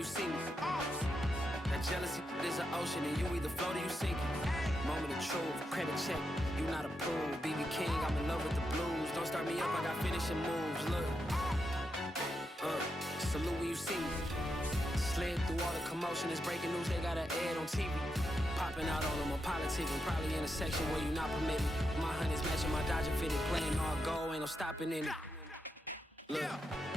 you see me. That jealousy is an ocean, and you either float or you sink. Moment of truth, credit check, you not approved. BB King, I'm in love with the blues. Don't start me up, I got finishing moves. Look, salute when you see me. Slid through all the commotion, it's breaking news, they got an ad on TV. Popping out on them, I'm politicking, probably in a section where you not permitted. My honey's matching my Dodger fitted, playing all go, ain't no stopping in it. Look,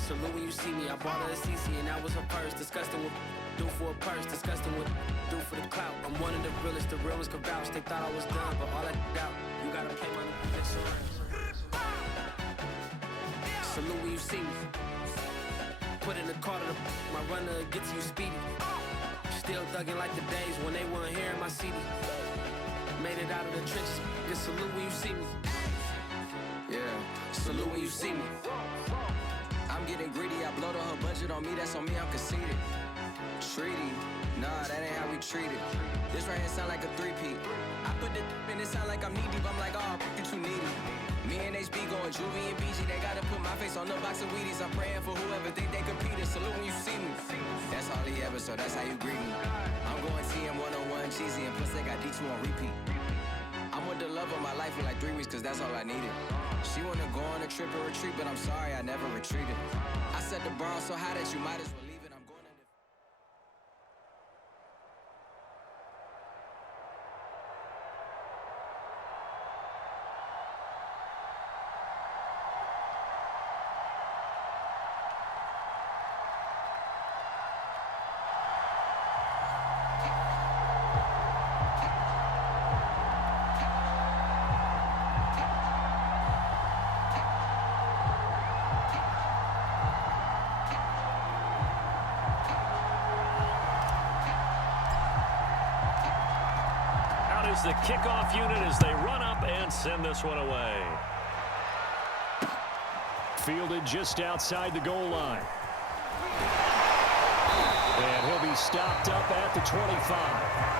salute when you see me, I bought her a CC and that was her purse. Disgusting what do for a purse, disgusting what do for the clout. I'm one of the realest, the real ones could vouch. They thought I was done, but all I doubt, you gotta play my new salute when you see me. Put in the car to my runner, get to you speedy. Still thugging like the days when they weren't hearing my CD. Made it out of the trenches, just salute when you see me. Yeah, salute when you see me. I'm getting greedy, I blow the whole budget on me, that's on me, I'm conceited. Treaty, nah, that ain't how we treat it. This right here sound like a three-peat. I put the in it sound like I'm knee-deep, I'm like, oh, you too needy. Me and HB going Juvie and BG, they gotta put my face on the box of Wheaties. I'm praying for whoever think they competed, salute when you see me. That's all he ever, so that's how you greet me. I'm going TM 101 cheesy, and plus they got D2 on repeat. I'm with the love of my life for like 3 weeks, cause that's all I needed. She wanna go on a trip or retreat, but I'm sorry, I never retreated. I set the bar so high that you might as well leave it. I'm going to is the kickoff unit as they run up and send this one away. Fielded just outside the goal line. And he'll be stopped up at the 25.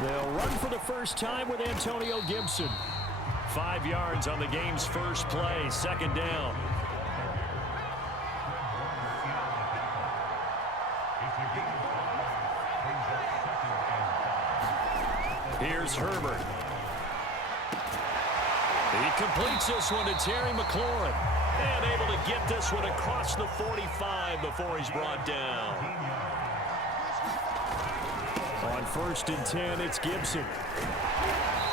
They'll run for the first time with Antonio Gibson. 5 yards on the game's first play, second down. Here's Herbert. He completes this one to Terry McLaurin. And able to get this one across the 45 before he's brought down. On 1st and 10, it's Gibson.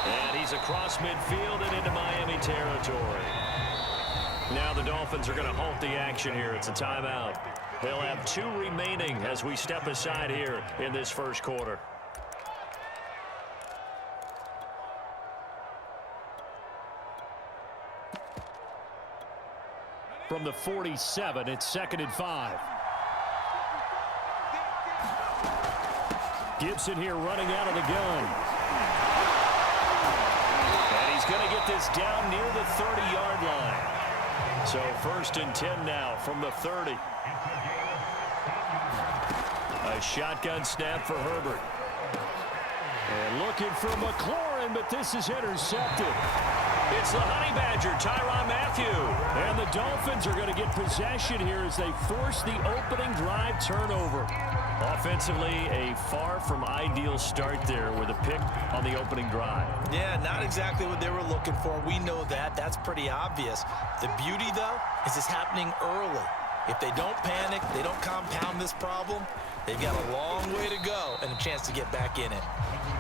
And he's across midfield and into Miami territory. Now the Dolphins are going to halt the action here. It's a timeout. They'll have 2 remaining as we step aside here in this first quarter. From the 47, it's 2nd and 5. Gibson here running out of the gun. And he's going to get this down near the 30-yard line. So 1st and 10 now from the 30. A shotgun snap for Herbert. And looking for McLaurin, but this is intercepted. It's the Honey Badger, Tyrann Mathieu. And the Dolphins are going to get possession here as they force the opening drive turnover. Offensively, a far from ideal start there with a pick on the opening drive. Yeah, not exactly what they were looking for. We know that. That's pretty obvious. The beauty, though, is it's happening early. If they don't panic, they don't compound this problem, they've got a long way to go and a chance to get back in it.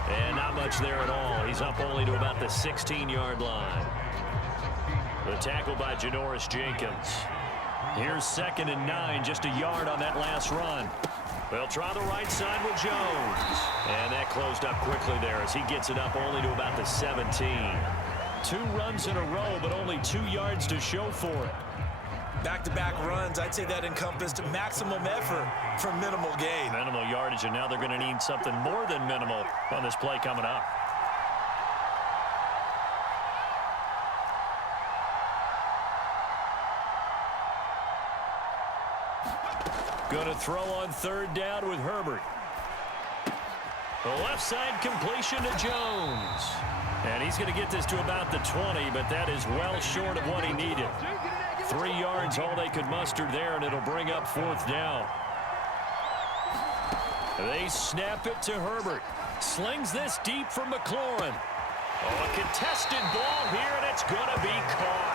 And not much there at all. He's up only to about the 16-yard line. The tackle by Janoris Jenkins. Here's 2nd and 9, just a yard on that last run. They'll try the right side with Jones. And that closed up quickly there as he gets it up only to about the 17. 2 runs in a row, but only 2 yards to show for it. Back-to-back runs, I'd say that encompassed maximum effort for minimal gain. Minimal yardage, and now they're going to need something more than minimal on this play coming up. Going to throw on third down with Herbert. The left side completion to Jones. And he's going to get this to about the 20, but that is well short of what he needed. 3 yards, all they could muster there, and it'll bring up fourth down. They snap it to Herbert. Slings this deep from McLaurin. Oh, a contested ball here, and it's going to be caught.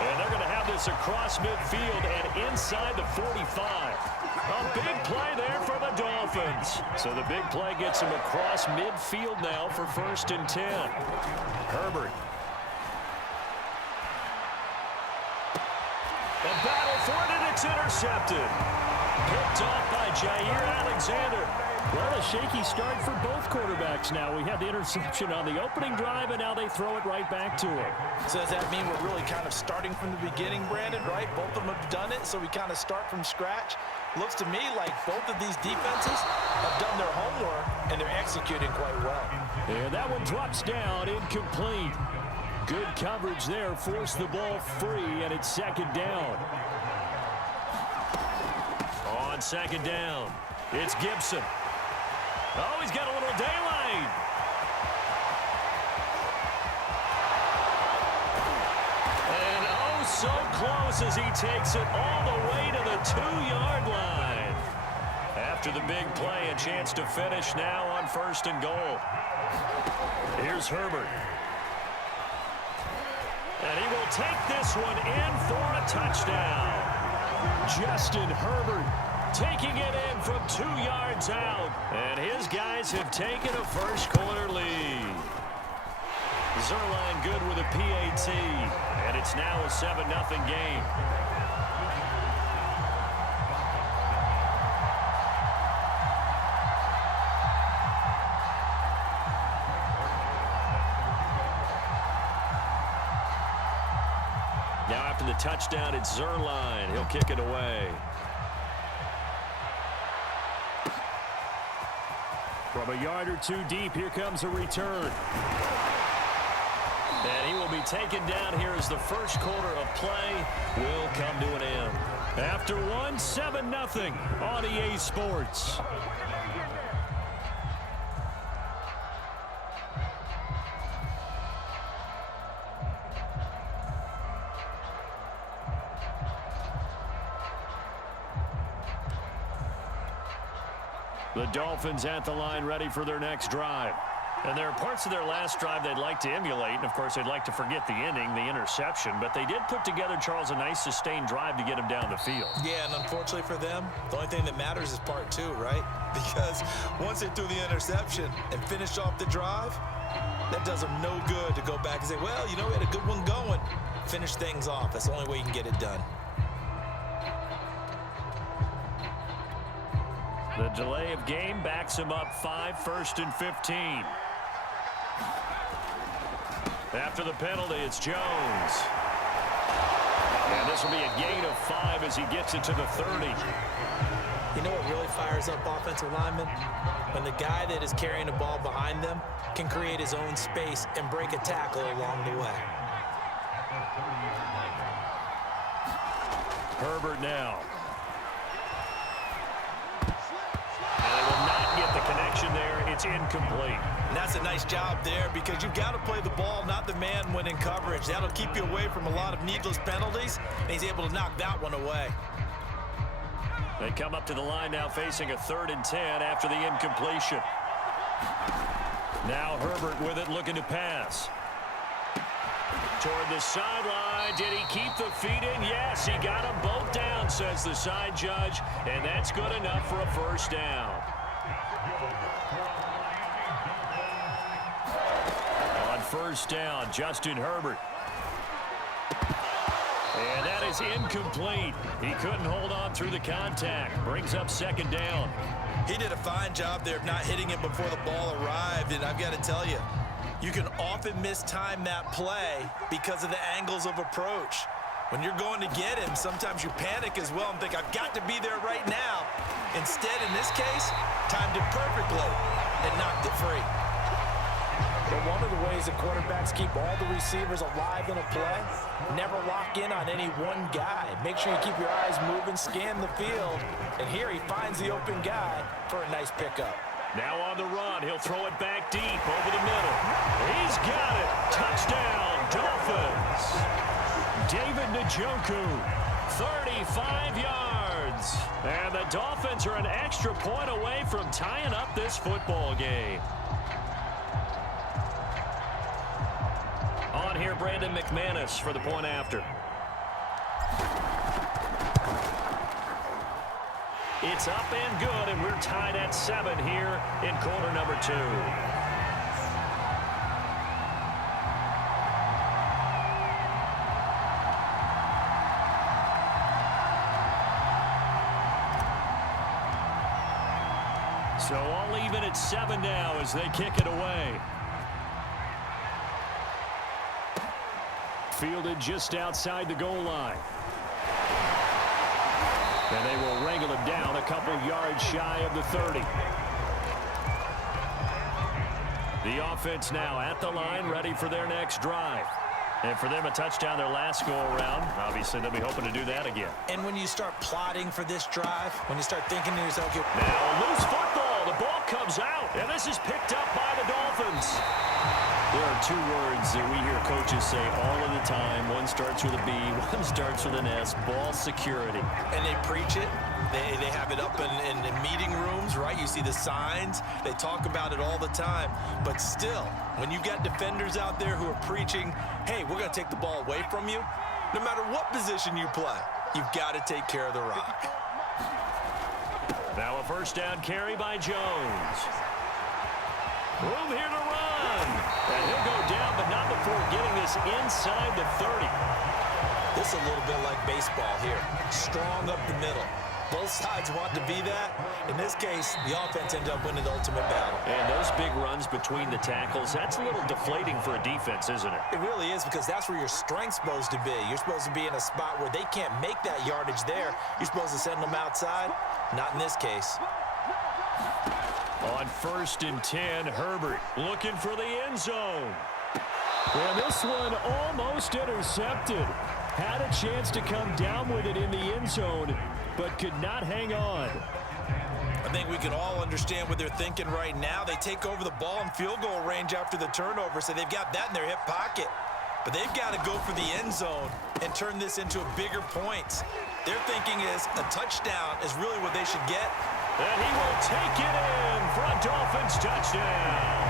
And they're going to have this across midfield and inside the 45. A big play there for the Dolphins. So the big play gets him across midfield now for 1st and 10. Herbert. A battle for it, and it's intercepted. Picked off by Jair Alexander. Well, a shaky start for both quarterbacks now. We had the interception on the opening drive, and now they throw it right back to him. So does that mean we're really kind of starting from the beginning, Brandon, right? Both of them have done it, so we kind of start from scratch. Looks to me like both of these defenses have done their homework, and they're executing quite well. And that one drops down, incomplete. Good coverage there, forced the ball free, and it's second down. On second down, it's Gibson. Oh, he's got a little daylight. And oh, so close as he takes it all the way to the 2-yard line. After the big play, a chance to finish now on 1st and goal. Here's Herbert. And he will take this one in for a touchdown. Justin Herbert taking it in from 2 yards out. And his guys have taken a first-quarter lead. Zerline good with a PAT. And it's now a 7-0 game. Now after the touchdown, it's Zerline. He'll kick it away. From a yard or two deep, here comes a return. And he will be taken down here as the first quarter of play will come to an end. After one, 7-0 on EA Sports. The Dolphins at the line ready for their next drive. And there are parts of their last drive they'd like to emulate. And, of course, they'd like to forget the inning, the interception. But they did put together, Charles, a nice sustained drive to get him down the field. Yeah, and unfortunately for them, the only thing that matters is part 2, right? Because once they threw the interception and finished off the drive, that does them no good to go back and say, well, you know, we had a good one going. Finish things off. That's the only way you can get it done. The delay of game backs him up 5, 1st and 15. After the penalty, it's Jones. And this will be a gain of 5 as he gets it to the 30. You know what really fires up offensive linemen? When the guy that is carrying the ball behind them can create his own space and break a tackle along the way. Herbert now. The connection there, it's incomplete. And that's a nice job there because you've got to play the ball, not the man when in coverage. That'll keep you away from a lot of needless penalties, and he's able to knock that one away. They come up to the line now facing a 3rd and 10 after the incompletion. Now Herbert with it looking to pass. Toward the sideline. Did he keep the feet in? Yes, he got them both down, says the side judge, and that's good enough for a first down. On first down, Justin Herbert. And that is incomplete. He couldn't hold on through the contact. Brings up second down. He did a fine job there of not hitting it before the ball arrived, and I've got to tell you, you can often mistime that play because of the angles of approach. When you're going to get him, sometimes you panic as well and think, I've got to be there right now. Instead, in this case, timed it perfectly and knocked it free. But one of the ways that quarterbacks keep all the receivers alive in a play, never lock in on any one guy. Make sure you keep your eyes moving, scan the field. And here he finds the open guy for a nice pickup. Now on the run, he'll throw it back deep over the middle. He's got it. Touchdown, Dolphins. David Njoku, 35 yards. And the Dolphins are an extra point away from tying up this football game. On here, Brandon McManus for the point after. It's up and good, and we're tied at 7 here in quarter number 2. So all even at 7 now as they kick it away. Fielded just outside the goal line. And they will wrangle him down a couple yards shy of the 30. The offense now at the line, ready for their next drive. And for them, a touchdown their last go-around. Obviously, they'll be hoping to do that again. And when you start plotting for this drive, when you start thinking to yourself, now loose football. The ball comes out, and this is picked up by the Dolphins. There are 2 words that we hear coaches say all of the time. One starts with a B, one starts with an S, ball security. And they preach it. They have it up in meeting rooms, right? You see the signs. They talk about it all the time. But still, when you got defenders out there who are preaching, hey, we're going to take the ball away from you, no matter what position you play, you've got to take care of the rock. Now a first down carry by Jones. Room here to run. And he'll go down, but not before getting this inside the 30. This is a little bit like baseball here. Strong up the middle. Both sides want to be that. In this case, the offense ended up winning the ultimate battle. And those big runs between the tackles, that's a little deflating for a defense, isn't it? It really is, because that's where your strength's supposed to be. You're supposed to be in a spot where they can't make that yardage there. You're supposed to send them outside. Not in this case. On 1st and 10, Herbert looking for the end zone. And this one almost intercepted. Had a chance to come down with it in the end zone, but could not hang on. I think we can all understand what they're thinking right now. They take over the ball in field goal range after the turnover, so they've got that in their hip pocket. But they've got to go for the end zone and turn this into a bigger point. Their thinking is a touchdown is really what they should get. And he will take it in for a Dolphins touchdown.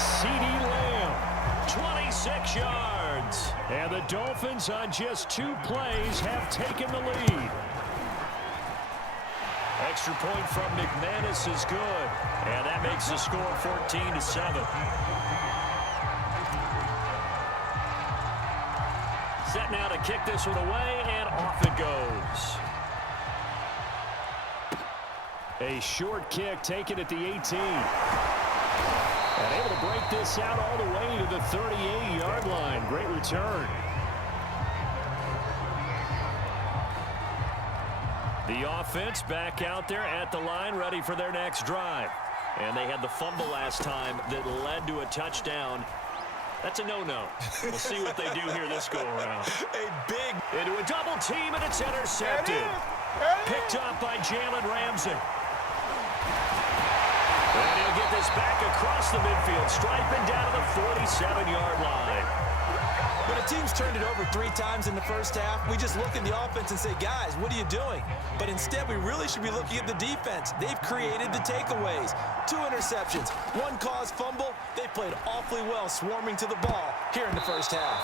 CeeDee Lamb, 26 yards. And the Dolphins on just 2 plays have taken the lead. Extra point from McManus is good. And that makes the score 14-7. Set now to kick this one away, and off it goes. A short kick taken at the 18. And able to break this out all the way to the 38-yard line. Great return. The offense back out there at the line, ready for their next drive. And they had the fumble last time that led to a touchdown. That's a no-no. We'll see what they do here this go-around. A big into a double team, and it's intercepted. Picked up by Jalen Ramsey. And he'll get this back across the midfield, striping down to the 47-yard line. When a team's turned it over 3 times in the first half, we just look at the offense and say, guys, what are you doing? But instead, we really should be looking at the defense. They've created the takeaways. 2 interceptions, 1 caused fumble. They played awfully well swarming to the ball here in the first half.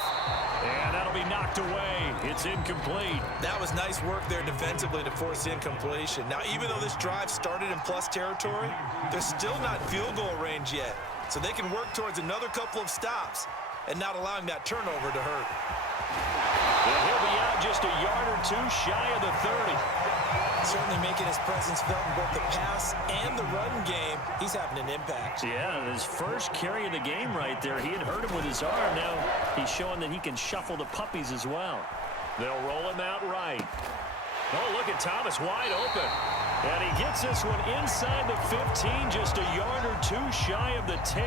And that'll be knocked away. It's incomplete. That was nice work there defensively to force the incompletion. Now, even though this drive started in plus territory, they're still not field goal range yet. So they can work towards another couple of stops and not allowing that turnover to hurt. And he'll be out just a yard or 2 shy of the 30. Certainly making his presence felt in both the pass and the run game. He's having an impact. Yeah, his first carry of the game right there. He had hurt him with his arm. Now he's showing that he can shuffle the puppies as well. They'll roll him out right. Oh, look at Thomas wide open. And he gets this one inside the 15, just a yard or 2 shy of the 10.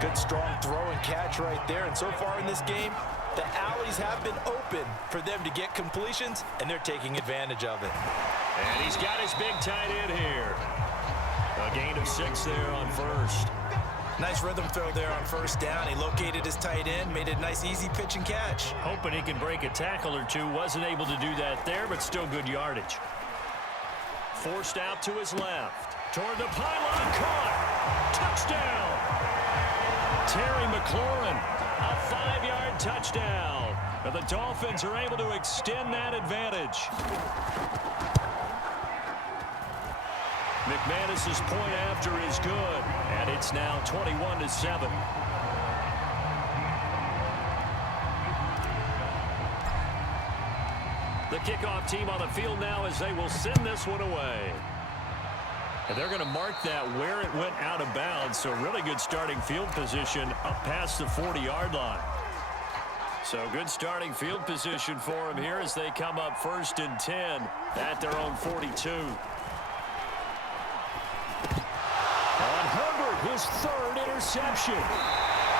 Good, strong throw and catch right there. And so far in this game, the alleys have been open for them to get completions, and they're taking advantage of it. And he's got his big tight end here. A gain of 6 there on first. Nice rhythm throw there on first down. He located his tight end, made a nice easy pitch and catch. Hoping he can break a tackle or two. Wasn't able to do that there, but still good yardage. Forced out to his left. Toward the pylon, caught. Touchdown. Terry McLaurin, a 5-yard touchdown. And the Dolphins are able to extend that advantage. McManus's point after is good, and it's now 21-7. The kickoff team on the field now as they will send this one away. And they're going to mark that where it went out of bounds, so really good starting field position up past the 40-yard line. So good starting field position for them here as they come up 1st and 10 at their own 42. On Herbert, his 3rd interception.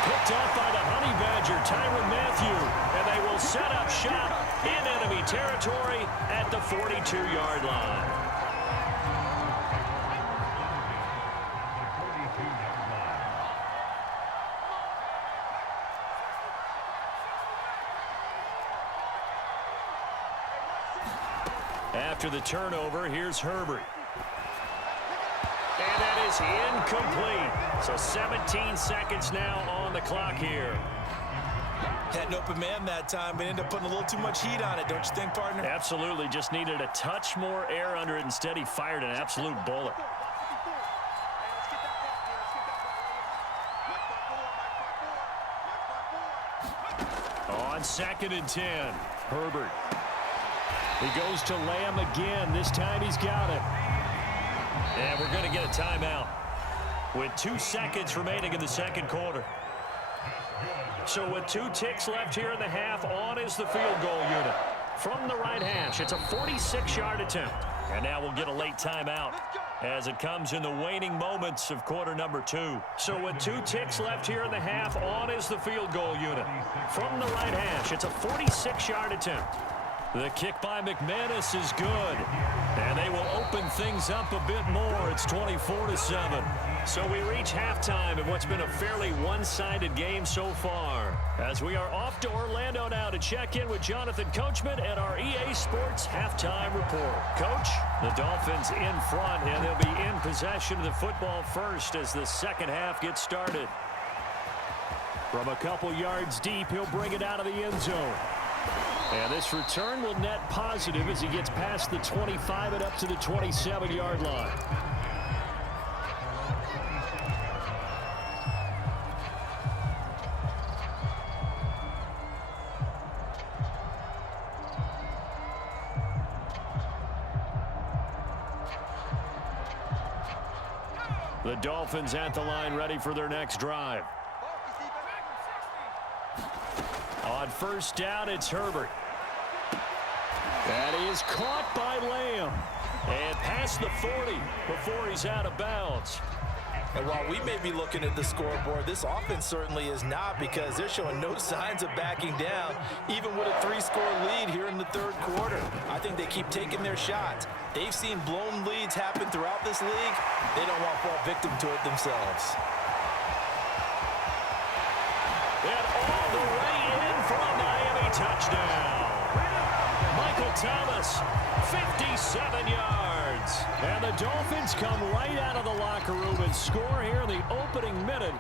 Picked up by the Honey Badger, Tyrann Mathieu. And they will set up shop in enemy territory at the 42-yard line. After the turnover, here's Herbert. And that is incomplete. So 17 seconds now on the clock here. Had an open man that time, but ended up putting a little too much heat on it, don't you think, partner? Absolutely. Just needed a touch more air under it. Instead, he fired an absolute bullet. On 2nd and 10, Herbert. He goes to Lamb again. This time he's got it. And we're going to get a timeout with 2 seconds remaining in the second quarter. So with 2 ticks left here in the half, on is the field goal unit. From the right hash, it's a 46-yard attempt. And now we'll get a late timeout as it comes in the waning moments of quarter number 2. So with 2 ticks left here in the half, on is the field goal unit. From the right hash, it's a 46-yard attempt. The kick by McManus is good. And they will open things up a bit more. It's 24-7. So we reach halftime in what's been a fairly one-sided game so far. As we are off to Orlando now to check in with Jonathan Coachman and our EA Sports Halftime Report. Coach, the Dolphins in front, and they'll be in possession of the football first as the second half gets started. From a couple yards deep, he'll bring it out of the end zone. And this return will net positive as he gets past the 25 and up to the 27-yard line. The Dolphins at the line ready for their next drive. On first down, it's Herbert. That is caught by Lamb. And past the 40 before he's out of bounds. And while we may be looking at the scoreboard, this offense certainly is not, because they're showing no signs of backing down, even with a 3-score lead here in the third quarter. I think they keep taking their shots. They've seen blown leads happen throughout this league. They don't want to fall victim to it themselves. And all the way in for a Miami touchdown. Michael Thomas, 57 yards. And the Dolphins come right out of the locker room and score here in the opening minute